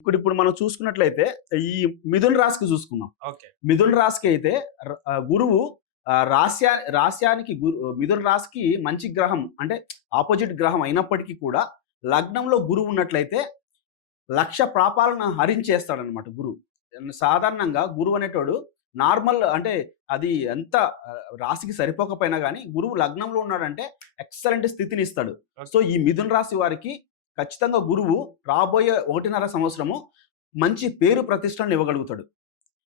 ఇప్పుడు మనం చూసుకున్నట్లయితే ఈ మిథున రాశికి చూసుకుందాం. ఓకే. మిథున రాశికి అయితే గురువు రాస్యానికి మిథున రాశికి మంచి గ్రహం అంటే ఆపోజిట్ గ్రహం అయినప్పటికీ కూడా లగ్నంలో గురువు ఉన్నట్లయితే లక్ష పాపాలను హరించేస్తాడనమాట గురువు. సాధారణంగా గురువు అనేటోడు నార్మల్ అంటే అది ఎంత రాశికి సరిపోకపోయినా గానీ గురువు లగ్నంలో ఉన్నాడంటే ఎక్సలెంట్ స్థితినిస్తాడు. సో, ఈ మిథున రాశి వారికి ఖచ్చితంగా గురువు రాబోయే 1.5 సంవత్సరము మంచి పేరు ప్రతిష్టలను ఇవ్వగలుగుతాడు.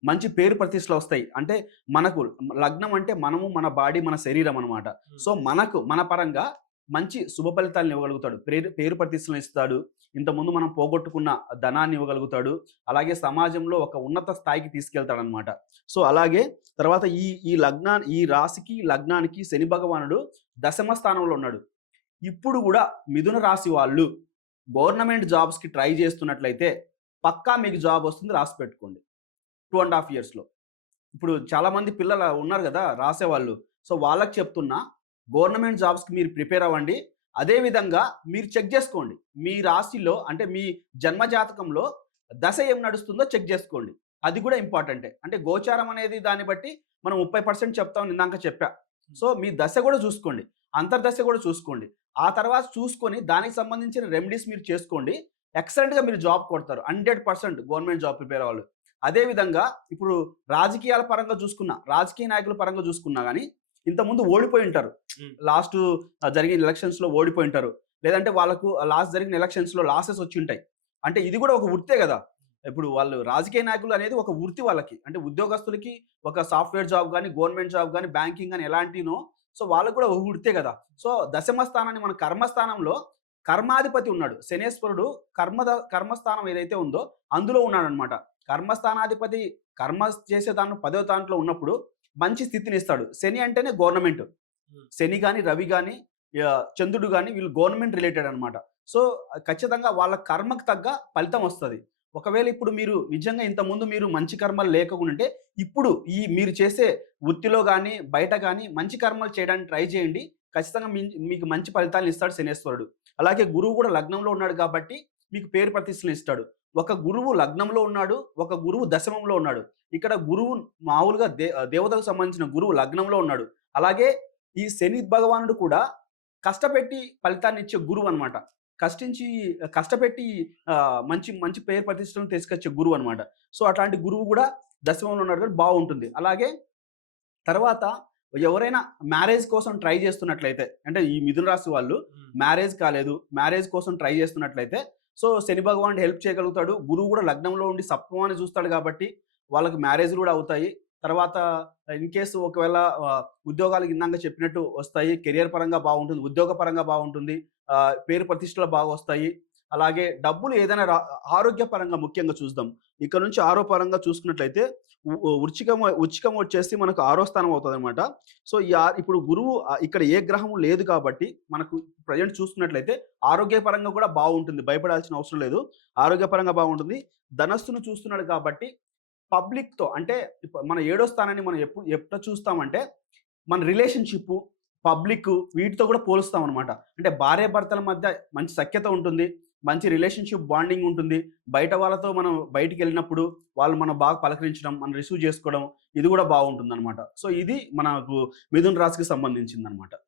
మంచి పేరు ప్రతిష్టలొస్తాయి. అంటే మనకు లగ్నం అంటే మనము, మన బాడీ, మన శరీరం అనమాట. సో, మన పరంగా మంచి శుభ ఫలితాలను ఇవ్వగలుగుతాడు. పేరు ప్రతిష్టలను ఇస్తాడు. ఇంతకుముందు మనం పోగొట్టుకున్న ధనాన్ని ఇవ్వగలుగుతాడు. అలాగే సమాజంలో ఒక ఉన్నత స్థాయికి తీసుకెళ్తాడనమాట. సో, అలాగే తర్వాత ఈ రాశికి, లగ్నానికి శని భగవానుడు దశమ స్థానంలో ఉన్నాడు. ఇప్పుడు గూడా మిథున రాశి వాళ్ళు గవర్నమెంట్ జాబ్స్‌కి ట్రై చేస్తున్నట్లయితే పక్కా మీకు జాబ్ వస్తుంది, రాసి పెట్టుకోండి. 2 ½ ఇయర్స్‌లో. ఇప్పుడు చాలామంది పిల్లలు ఉన్నారు గదా! రాసేవాళ్ళు. సో, వాళ్ళకి చెప్తున్నా గవర్నమెంట్ జాబ్స్‌కి మీరు ప్రిపేర్ అవ్వండి. అదే విధంగా మీరు చెక్ జేసుకోండి. మీ రాశిలో అంటే మీ జన్మ జాతకంలో దశ ఏం నడుస్తుందో చెక్ జేసుకోండి. అది గూడా ఇంపార్టెంటే. అంటే గోచారం అనేది దాన్ని బట్టి మనం 30% చెప్తామని ఇందాక చెప్పా. సో, మీ దశ గూడా చూసుకోండి. అంతర్దశ గూడా చూసుకోండి. ఆ తర్వాత చూసుకొని దానికి సంబంధించిన రెమెడీస్ మీరు చేసుకోండి. ఎక్సలెంట్‌గా మీరు జాబ్ కొడతారు. 100% గవర్నమెంట్ జాబ్ ప్రిపేర్ అవ్వాలి. అదే విధంగా ఇప్పుడు రాజకీయాల పరంగా చూసుకున్నా, రాజకీయ నాయకుల పరంగా చూసుకున్నా గాని ఇంతకుముందు ఓడిపోయి ఉంటారు. లాస్టు జరిగిన ఎలక్షన్స్‌లో ఓడిపోయి ఉంటారు. లేదంటే వాళ్ళకు లాస్ట్ జరిగిన ఎలక్షన్స్‌లో లాసెస్ వచ్చుంటాయి. అంటే ఇది గూడా ఒక వృత్తే గదా! ఇప్పుడు వాళ్ళు రాజకీయ నాయకులు అనేది ఒక వృత్తి వాళ్ళకి. అంటే ఉద్యోగస్తులకి ఒక సాఫ్ట్‌వేర్ జాబ్ గాని, గవర్నమెంట్ జాబ్ గాని, బ్యాంకింగ్ గాని ఎలాంటినో సో, వాళ్ళకి గూడా ఒక వృత్తే గదా! సో, దశమ స్థానాన్ని మన కర్మస్థానంలో కర్మాధిపతి ఉన్నాడు. శనేశ్వరుడు కర్మస్థానం ఏదైతే ఉందో అందులో ఉన్నాడనమాట. కర్మస్థానాధిపతి కర్మ చేసే దాంట్లో 10వ దాంట్లో ఉన్నప్పుడు మంచి స్థితినిస్తాడు. శని అంటేనే గవర్నమెంట్. శని గాని, రవి గాని, చంద్రుడు గాని వీళ్ళు గవర్నమెంట్ రిలేటెడ్ అనమాట. సో, ఖచ్చితంగా వాళ్ళ కర్మకు తగ్గ ఫలితం వస్తది. ఒకవేళ ఇప్పుడు మీరు నిజంగా ఇంతకుముందు మీరు మంచి కర్మలు లేకుంటే ఇప్పుడు మీరు చేసే వృత్తిలో గాని, బయట గాని మంచి కర్మలు చేయడానికి ట్రై చేయండి. ఖచ్చితంగా మీకు మంచి ఫలితాలను ఇస్తాడు శనేశ్వరుడు. అలాగే గురువు కూడా లగ్నంలో ఉన్నాడు కాబట్టి మీకు పేరు ప్రతిష్టలు ఇస్తాడు. ఒక గురువు లగ్నంలో ఉన్నాడు. ఒక గురువు దశమంలో ఉన్నాడు. ఇక్కడ గురువు మామూలుగా దేవతకు సంబంధించిన గురువు లగ్నంలో ఉన్నాడు. అలాగే ఈ శని భగవానుడు కూడా కష్టపెట్టి ఫలితాన్నిచ్చే గురువనమాట. కష్టపెట్టి మంచి మంచి పేరు ప్రతిష్టలను తీసుకొచ్చే గురువనమాట. సో, అట్లాంటి గురువు గూడా దశమంలో ఉన్నాడు కాబట్టి బావుంటుంది. అలాగే తర్వాత ఎవరైనా మ్యారేజ్ కోసం ట్రై చేస్తున్నట్లయితే అంటే ఈ మిథున రాశి వాళ్ళు మ్యారేజ్ కాలేదు. మ్యారేజ్ కోసం ట్రై చేస్తున్నట్లయితే సో, శని భగవానుడు హెల్ప్ చేయగలుగుతాడు. గురువు గూడా లగ్నంలో ఉండి సప్తమాన్ని చూస్తాడు కాబట్టి వాళ్ళకి మ్యారేజ్‌లు గూడా అవుతాయి. తర్వాత ఇన్ కేస్ ఒకవేళ ఉద్యోగాలు ఇందాక చెప్పినట్టు వస్తాయి. కెరియర్ పరంగా బావుంటుంది. ఉద్యోగ పరంగా బావుంటుంది. పేరు ప్రతిష్టలు బాగొస్తాయి. అలాగే డబ్బులు ఏదైనా ఆరోగ్యపరంగా ముఖ్యంగా చూద్దాం. ఇక్కడ నుంచి పరంగా చూసుకున్నట్లయితే వృచ్చికం వచ్చేసి మనకు 6వ స్థానం అవుతదనమాట. సో, ఇప్పుడు గురువు ఇక్కడ ఏ గ్రహము లేదు కాబట్టి మనకు ప్రెజెంట్ చూసుకున్నట్లయితే ఆరోగ్యపరంగా కూడా బావుంటుంది. భయపడాల్సిన అవసరం లేదు. ఆరోగ్యపరంగా బావుంటుంది. ధనస్సును చూస్తున్నాడు కాబట్టి పబ్లిక్‌తో అంటే మన 7వ స్థానాన్ని మనం ఎట్లా చూస్తామంటే మన రిలేషన్‌షిప్పు, పబ్లిక్ వీటితో కూడా పోలుస్తామనమాట. అంటే భార్యాభర్తల మధ్య మంచి సఖ్యత ఉంటుంది. మంచి రిలేషన్‌షిప్ బాండింగ్ ఉంటుంది. బయట వాళ్ళతో మనం బయటికెళ్ళినప్పుడు వాళ్ళు మనం బాగా పలకరించడం, మనం రిసీవ్ చేసుకోవడం ఇది కూడా బావుంటుందనమాట. సో, ఇది మనకు మిథున రాశికి సంబంధించిందనమాట.